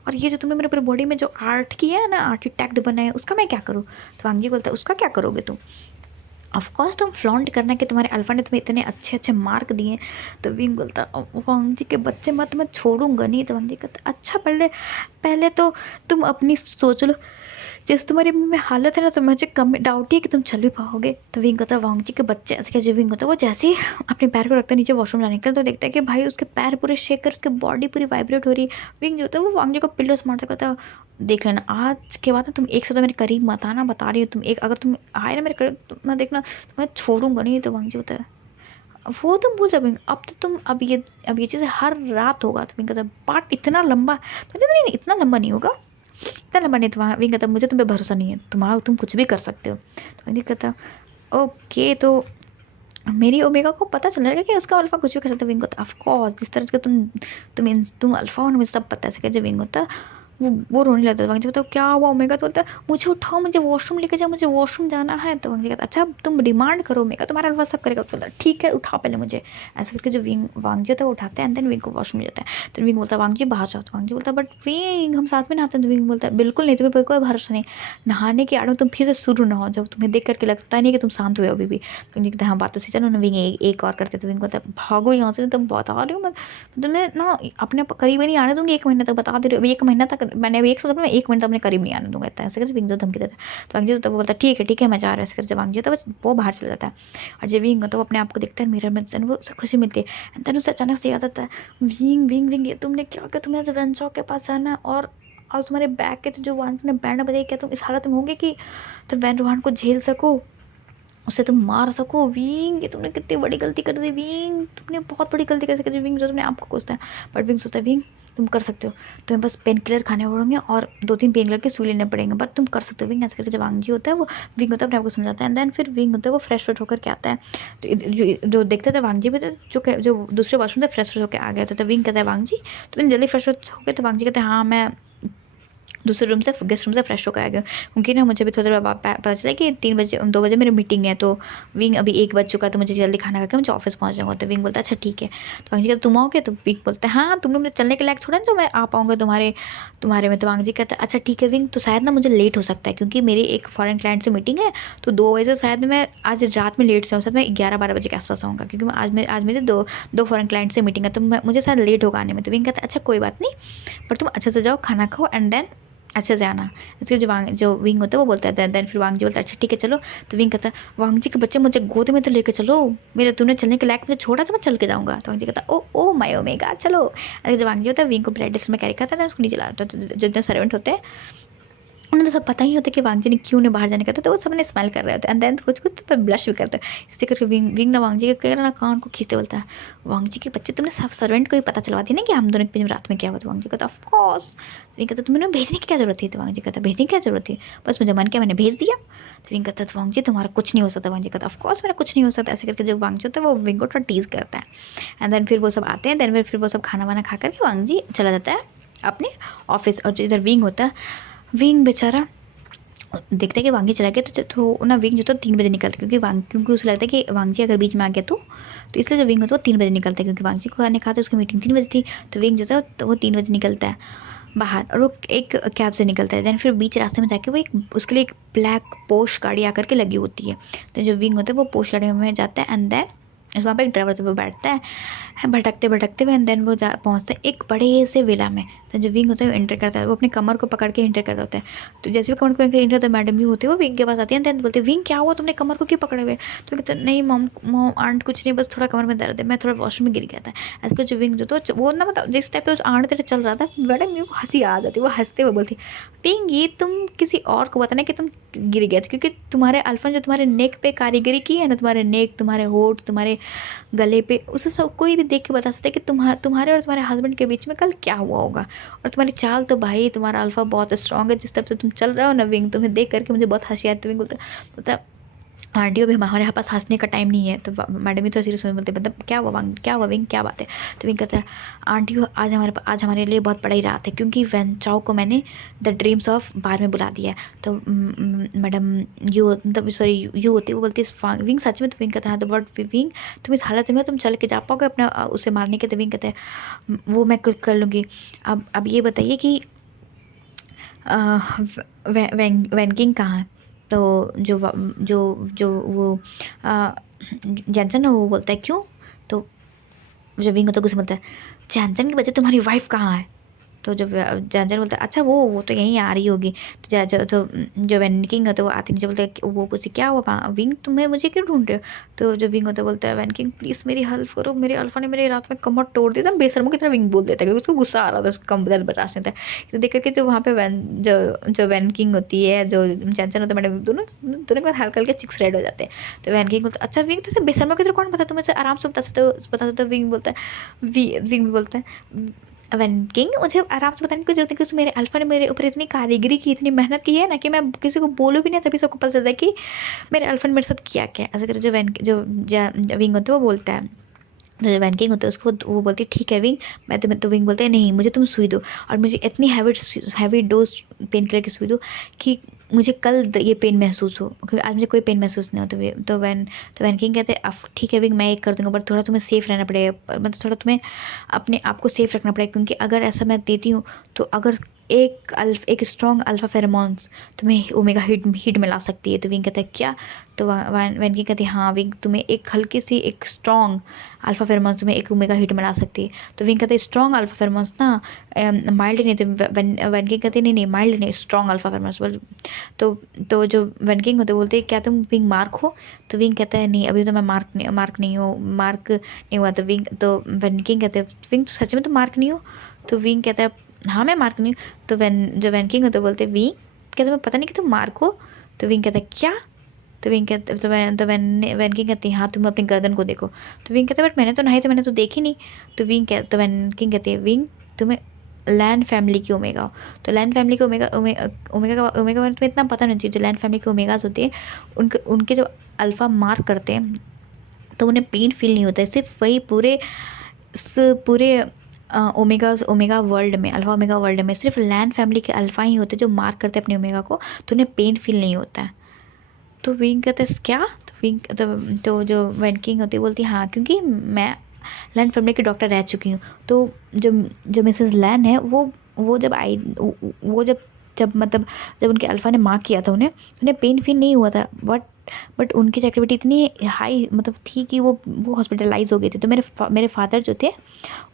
और ये जो तुमने मेरे पूरे बॉडी में जो आर्ट किया है ना आर्किटेक्ट बना है उसका मैं क्या करूँ। तो वांग जी बोलता है उसका क्या करोगे तुम। ऑफकोर्स तुम फ्लॉन्ट करना कि तुम्हारे अल्फा ने तुम्हें इतने अच्छे अच्छे मार्क दिए। तो विंग बोलता वांग जी के बच्चे मत, मैं छोड़ूंगा नहीं। तो वांग जी कहता अच्छा पहले पहले तो तुम अपनी सोच लो, जैसे तुम्हारी में हालत है ना, तो मुझे कम डाउट ही है कि तुम चल भी पाओगे। तो विंग कहता वांग जी के बच्चे ऐसे क्या। जो विंग होता है वो जैसे ही अपने पैर को रखता है नीचे वॉशरूम जाने के लिए, तो देखता है कि भाई उसके पैर पूरे शेक कर, उसकी बॉडी पूरी वाइब्रेट हो रही है। विंग जो होता है वो वांग जी को पिल्लो से मारता करता है, देख लेना आज के बाद ना तुम एक साथ मेरे करीब मत आना, बता रही हो तुम, एक अगर तुम आए ना मेरे करीब तो मैं देखना तो मैं छोड़ूंगा नहीं। तो वांग जी होता है वो तुम भूल जाओ, अब तो तुम अब ये चीज़ हर रात होगा। तो विंग कहता है पार्ट इतना लंबा, तो नहीं नहीं इतना लंबा नहीं होगा, इतना लंबा नहीं। तुम्हारा विंग कहता मुझे तुम पे भरोसा नहीं है, तुम कुछ भी कर सकते हो। तो विंग कहता ओके, तो मेरी ओमेगा को पता चल जाएगा कि उसका अल्फा कुछ भी कर सकता है। विंग होता ऑफ कोर्स, जिस तरह के तुम अल्फा हो, मुझे सब पता है। ऐसे विंग होता वो रोने लगता है। वंजी बताओ क्या हुआ। ओमेगा तो बोलता है मुझे उठाओ, मुझे वॉशरूम लेके जाओ, मुझे वॉशरूम जाना है। तो वंजी कहता अच्छा तुम डिमांड करो ओमेगा, तुम्हारा अल्फा सब करेगा। बोलता ठीक है उठाओ पहले मुझे। ऐसे करके जो वांगजी होता है वो उठाते हैं, एंड देन विंग को वॉशरूम जाता है। तो विंग बोलता है वांगजी बाहर जाओ। तो वांगजी बोलता है बट विंग हम साथ में नहाते हैं। तो विंग बोलता है बिल्कुल नहीं, तुम्हें कोई भरोसा नहीं, नहाने के आड़ में तुम फिर से शुरू ना हो, जब तुम्हें देख करके लगता नहीं कि तुम शांत हुए हो अभी भी। विंग कहता है हाँ बात तो सही, चलो ना विंग एक और करते। तो विंग बोलता है भागो यहाँ से, तुम बता रही हो मैं तुम्हें ना अपने करीब नहीं आने दूंगी 1 महीने तक, बता दे रही हूँ 1 महीना तक, मैंने अभी 1 मिनट अपने करीब नहीं आने दूंगा। इतना ऐसे कर विंग तो धमकी देता है। तो वांगजी तो बोलता है ठीक है मैं जा रहा हूँ। ऐसे कर जब वांगजी तो वो बाहर चला जाता है, और जब विंग तो वो अपने आप को देखता है मिरर में, वो उसे खुशी मिलती है। एंड देन उसे अचानक से याद आता है विंग विंग विंग ये तुमने क्या किया, तुम्हें वेंचॉक के पास जाना और तुम्हारे बैग के तो जो वांस ने बैंड बजाई, क्या तुम इस हालत में होंगे कि तुम वैन रोहान को झेल सको, उसे तुम मार सको। विंग ये तुमने कितनी बड़ी गलती कर दी, विंग तुमने बहुत बड़ी गलती कर सके। विंग जो तुमने आपको कोसता है, बट विंग सोचता है विंग तुम कर सकते हो, तुम्हें बस पेन किलर खाने पड़ेंगे और 2-3 पेन किलर के सुई लेने पड़ेंगे, बट तुम कर सकते हो विंग। ऐसे करके जब वांगजी होता है वो विंग होता है अपने आपको समझाता है। एंड देन फिर विंग होता है वो फ्रेश फ्रेश होकर के आता है। तो जो देखते थे वांगजी भी, जो दूसरे वॉशरूम से फ्रेश होकर आ गया तो विंग कहता है वांगजी तुम जल्दी फ्रेश हो गए। तो वांगजी कहते हैं हाँ मैं दूसरे रूम से गेस्ट रूम से फ्रेश होकर आ गया, क्योंकि ना मुझे भी थोड़ा देर बाद पता चला कि 2 बजे मेरी मीटिंग है। तो विंग अभी 1 बज चुका है, तो मुझे जल्दी खाना खा के मुझे ऑफिस पहुंच जाऊंगा। तो विंग बोलता है अच्छा ठीक है। तो वांग जी कहता तुम आओगे। तो विंग बोलता है हाँ तुमने मुझे चलने के लायक छोड़ा जो मैं आ पाऊँगा तुम्हारे में। तो वांग जी कहता है अच्छा ठीक है विंग, तो शायद ना मुझे लेट हो सकता है क्योंकि मेरी एक फॉरेन क्लाइंट से मीटिंग है, तो 2 बजे से शायद मैं आज रात में लेट से शायद मैं 11-12 बजे के आसपास आऊँगा, क्योंकि मैं आज मेरे दो फॉरेन क्लाइंट से मीटिंग है, तो मुझे शायद लेट होगा आने में। तो विंग कहता है अच्छा कोई बात नहीं, पर तुम अच्छे से जाओ खाना खाओ एंड देन अच्छे से आना। इसके जो विंग होता है वो बोलता है देन फिर वांग जी बोलता है अच्छा ठीक है चलो। तो विंग कहता है वांग जी के बच्चे मुझे गोद में तो लेके चलो, मेरे तूने चलने के लायक मुझे छोड़ा तो मैं चल के जाऊँगा। तो वांग जी कहता है ओ माय ओमेगा चलो। अरे जो वांग जी होता है विंग को ब्रेड डिश में कैरी करता है, उसको नीचे लाता है। तो जो इतने सर्वेंट होते हैं उन्हें तो सब पता ही होता है कि वांगजी ने क्यों ने बाहर जाने का था, तो वो सब ने स्माइल कर रहे होते हैं एंड देन कुछ तो ब्लश भी करते हैं। इससे करके विंग ना वांगजी के ना कान को खींचते बोलता है वांगजी के बच्चे तुमने सब सर्वेंट को भी पता चलवा दिया ना कि हम दोनों के बीच में रात में क्या हुआ। तो वांगजी कहता ऑफ कोर्स। तो विंग कहता तुम्हें भेजने की क्या जरूरत थी। तो वांगजी कहता भेजने की क्या जरूरत थी, बस मुझे मन किया मैंने भेज दिया। तो विंग कहता वांगजी तुम्हारा कुछ नहीं हो सकता। वांगजी कहता ऑफ कोर्स मेरा कुछ नहीं हो सकता। ऐसे करके जो वांगजी होता है वो विंग को थोड़ा टीज करता है एंड देन फिर वो सब आते हैं। देन फिर वो सब खाना वाना खा करके वांगजी चला जाता है अपने ऑफिस। और जो इधर विंग होता है, विंग बेचारा देखते हैं कि वांगी चला गया, तो ना विंग जो तो 3 बजे निकलता है, क्योंकि उसे लगता है कि वांगजी अगर बीच में आ गया तो इसलिए जो विंग होता है वो 3 बजे निकलता है, क्योंकि वांगजी को खाने खाते उसकी मीटिंग 3 बजे थी। तो विंग जो था तो वो 3 बजे निकलता है बाहर, और वो एक कैब से निकलता है। देन फिर बीच रास्ते में जाके वो उसके लिए एक ब्लैक पोश गाड़ी आकर के लगी होती है। तो जो विंग होता है वो पोश गाड़ी में जाता है एंड देन वहाँ पे एक ड्राइवर तो वो बैठता है भटकते हुए एंड देन वो पहुँचते हैं एक बड़े से विला में। तो जो विंग होता है वो एंटर करता है, वो अपने कमर को पकड़ के एंटर कर रहा होता है। तो जैसे भी कमर को एंटर होता है मैडम भी होती है वो विंग के पास आती है एंड बोलते हैं विंग क्या हुआ तुमने कमर को क्यों पकड़े हुए। तो कहते हैं नहीं मॉम आंट कुछ नहीं, बस थोड़ा कमर में दर्द है, मैं थोड़ा वॉशरूम में गिर गया था। ऐसे कुछ विंग जो तो वो ना मतलब जिस टाइप से आंट तेरे चल रहा था मैडम वो हंसी आ जाती, वो हंसते हुए बोलती विंग ये तुम किसी और को बताना कि तुम गिर गए थे, क्योंकि तुम्हारे अल्फा जो तुम्हारे नेक पे कारीगरी की है ना, तुम्हारे नेक तुम्हारे होठ तुम्हारे गले पे, उसे सब कोई भी देख के बता सकता है कि तुम्हारे और तुम्हारे हस्बैंड के बीच में कल क्या हुआ होगा। और तुम्हारी चाल तो भाई तुम्हारा अल्फा बहुत स्ट्रॉन्ग है, जिस तरफ से तुम चल रहे हो ना विंग, तुम्हें देख करके मुझे बहुत हंसी आती है। विंग बोलता आंटियों भी हमारे यहाँ पास हंसने का टाइम नहीं है। तो मैडम भी थोड़ा सीरियस में बोलते मतलब क्या हुआ विंग क्या बात है। तो विंग कहता है आंटियों आज हमारे लिए बहुत बड़ी रात है, क्योंकि वेंचाओ को मैंने द ड्रीम्स ऑफ बार में बुला दिया है। तो मैडम यू मतलब सॉरी यू होती है, वो बोलती है विंग सच में। तो विंग कहता है तो बट विंग तुम इस हालत में तुम चल के जा पाओगे अपना उसे मारने के। तो विंग कहते हैं वो मैं कर लूँगी। अब ये बताइए कि वैनकिंग कहाँ है। तो जो वो जैनसन है वो बोलता है क्यों, तो जब विंग होता है गुस्से बोलता है जैनसन की वजह तुम्हारी वाइफ कहाँ है, तो जब जैनसन बोलता है अच्छा वो तो यहीं आ रही होगी, तो जो वैन किंग होता है वो आती नीचे बोलता है वो पूछे क्या हुआ विंग तुम्हें मुझे क्यों ढूंढ रहे हो, तो जो विंग होता है बोलता है वैन किंग प्लीज़ मेरी हेल्प करो, मेरे अल्फा ने मेरे रात में कमर तोड़ दिया था, बेशर्मों की तरह विंग बोल देता है क्योंकि उसको गुस्सा आ रहा था, उसको कम दर्द बर्दाश्त नहीं था। तो देख करके जो वहाँ पे जो वैन किंग होती है जो जैनसन होता है मैडम दोनों दोनों के बाद हल्का हल्के चिक्स रेड हो जाते हैं। तो वैन किंग बोलता है अच्छा विंग तो बेशर्मों की तरह कौन बता तुम्हें आराम से बता सकते हो। विंग बोलता है विंग भी बोलता है वैन किंग मुझे आराम से बताने की जरूरत है कि मेरे अल्फा ने मेरे ऊपर इतनी कारीगरी की इतनी मेहनत की है ना कि मैं किसी को बोलूँ भी नहीं तभी सबको पता चलता है कि मेरे अल्फा ने मेरे साथ किया क्या। ऐसा कर जो विंग होता है वो बोलता है, तो जो वैन किंग होता है उसको वो बोलती है ठीक है विंग मैं तुम्हें, तो विंग बोलते हैं नहीं मुझे तुम सुई दो और मुझे इतनी हैवी डोज पेन किलर की सुई दो कि मुझे कल ये पेन महसूस हो, क्योंकि आज मुझे कोई पेन महसूस नहीं हो। तो वैन किंग कहते हैं अब ठीक है विंग मैं एक कर दूंगा, पर थोड़ा तुम्हें सेफ़ रहना पड़ेगा, मतलब थोड़ा तुम्हें अपने आप को सेफ़ रखना पड़ेगा, क्योंकि अगर ऐसा मैं देती हूँ तो अगर एक स्ट्रॉन्ग अल्फा फेरोमोन्स तुम्हें ओमेगा हीट में ला सकती है। तो विंग कहता है क्या, तो वैन किंग कहती है हाँ विंग तुम्हें एक हल्की सी एक स्ट्रॉन्ग अल्फा फेरोमोन्स तुम्हें एक ओमेगा हीट में ला सकती है। तो विंग कहते हैं स्ट्रॉन्ग अल्फा फेरोमोन्स ना माइल्ड नहीं, तो वैन किंग कहते नहीं माइल्ड नहीं स्ट्रॉन्ग अल्फा फेरोमोन्स बोल। तो जो वैन किंग होते बोलते हैं क्या तुम विंग मार्क हो, तो विंग कहता है नहीं अभी तो मैं मार्क नहीं हुआ। तो वैन किंग कहते हैं विंग तो सच में तो मार्क नहीं हो, तो विंग कहता है हाँ मैं मार्क नहीं हूँ। तो वैन किंग होते बोलते विंग क्या तुम्हें पता नहीं कि तुम मार्क हो, तो विंग कहता है क्या, तो विंग कहते तो वैन किंग कहती है हाँ तुम अपनी गर्दन को देखो, तो विंग कहते बट मैंने तो नहाई, तो मैंने तो देखी नहीं। तो वैन किंग कहती है विंग तुम्हें लैंड फैमिली की ओमेगा हो, तो लैंड फैमिली के ओमेगा ओमेगा में तुम्हें इतना पता नहीं चाहिए। जो लैंड फैमिली के ओमेगाज होते हैं उनके जब अल्फ़ा मार्क करते हैं तो उन्हें पेन फील नहीं होता है, सिर्फ वही पूरे ओमेगा वर्ल्ड में अल्फ़ा ओमेगा वर्ल्ड में सिर्फ लैंड फैमिली के अल्फ़ा ही होते हैं जो मार्क करते हैं अपने ओमेगा को, तो उन्हें पेन फील नहीं होता है। तो विंग कहते हैं क्या, तो विंग तो जो वैन किंग होती है बोलती है हाँ क्योंकि मैं लैन फैमिली की डॉक्टर रह चुकी हूँ। तो जो मिसेस लैन है वो जब आई वो जब उनके अल्फ़ा ने मार्क किया था उन्हें पेन फील नहीं हुआ था, बट उनकी एक्टिविटी इतनी हाई मतलब थी कि वो हॉस्पिटलाइज हो गई थी। तो मेरे फादर जो थे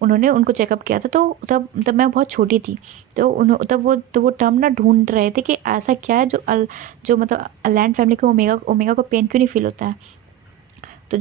उन्होंने उनको चेकअप किया था, तो तब मैं बहुत छोटी थी, तो वो टर्म ना ढूंढ रहे थे कि ऐसा क्या है जो मतलब लैंड फैमिली को ओमेगा को पेन क्यों नहीं फील होता है। तो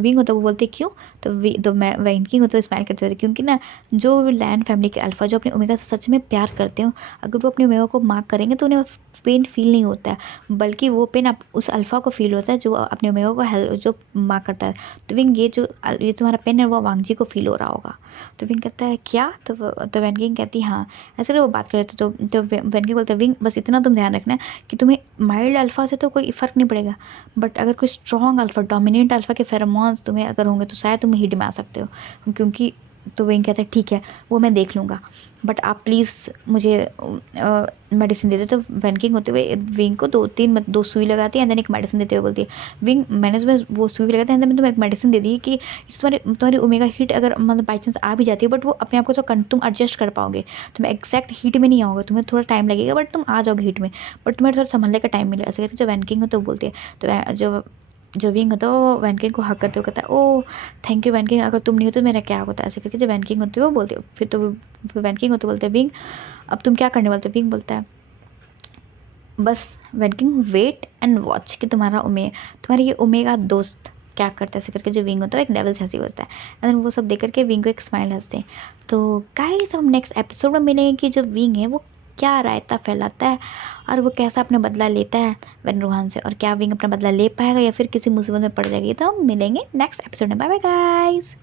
विंग होता है वो बोलते क्यों, तो वैन किंग होता है स्माइल करते हुए क्योंकि ना जो लैंड फैमिली के अल्फ़ा जो अपने ओमेगा से सच में प्यार करते हो अगर वो अपने ओमेगा को मार्क करेंगे तो उन्हें पेन फील नहीं होता है, बल्कि वो पेन उस अल्फ़ा को फील होता है जो अपने ओमेगा को जो मार्क करता है। तो विंग ये तुम्हारा पेन है वो वांगजी को फील हो रहा होगा। तो विंग कहता है क्या, तो वैन किंग कहती हाँ ऐसे वो बात कर रहे थे। तो वैन किंग बोलते हैं विंग बस इतना तुम ध्यान रखना कि तुम्हें माइल्ड अल्फ़ा से तो कोई फ़र्क नहीं पड़ेगा, बट अगर कोई स्ट्रॉन्ग अल्फ़ा डोमिनेंट अल्फ़ा के फेरोमोन्स तुम्हें अगर होंगे तो शायद तुम हिट में आ सकते हो क्योंकि। तो विंग कहते हैं ठीक है वो मैं देख लूँगा, बट आप प्लीज़ मुझे मेडिसिन दे दो। तो वैन किंग होते हुए विंग को दो सुई लगाती है एंड देन एक मेडिसिन देते हुए बोलती है विंग मैंने तुम्हें वो सुई भी लगाती है एंड देन मैंने तुम्हें एक मेडिसिन दे दी कि तुम्हारी ओमेगा हीट अगर मतलब बाई चांस आ भी जाती है बट वो अपने आप को तो तुम एडजस्ट कर पाओगे, तुम्हें एग्जैक्ट हीट में नहीं आओगे, तुम्हें थोड़ा टाइम लगेगा बट तुम आ जाओगे हीट में, बट तुम्हें थोड़ा संभलने का टाइम मिलेगा। ऐसे करके जो वैन किंग हो तो बोलती है, तो जो विंग होता है वो वैन किंग को हक करते हुए कहता है ओ थैंक यू वैन किंग, अगर तुम नहीं हो तो मेरा क्या होता है। ऐसे करके जो वैन किंग होती है वो बोलते फिर तो वैन किंग होते बोलते हैं विंग अब तुम क्या करने वाले। विंग बोलता है बस वैन किंग वेट एंड वॉच कि तुम्हारा ये ओमेगा दोस्त क्या करता है। ऐसे करके जो विंग होता है एक डेविल से हंसी होता है एंड देन वो सब देख करके विंग को एक स्माइल हंसते हैं। तो गाइस हम नेक्स्ट एपिसोड में मिलेंगे कि जो विंग है वो क्या रायता फैलाता है और वो कैसा अपना बदला लेता है वैन रोहान से, और क्या विंग अपना बदला ले पाएगा या फिर किसी मुसीबत में पड़ जाएगी। तो हम मिलेंगे नेक्स्ट एपिसोड में। Bye bye guys.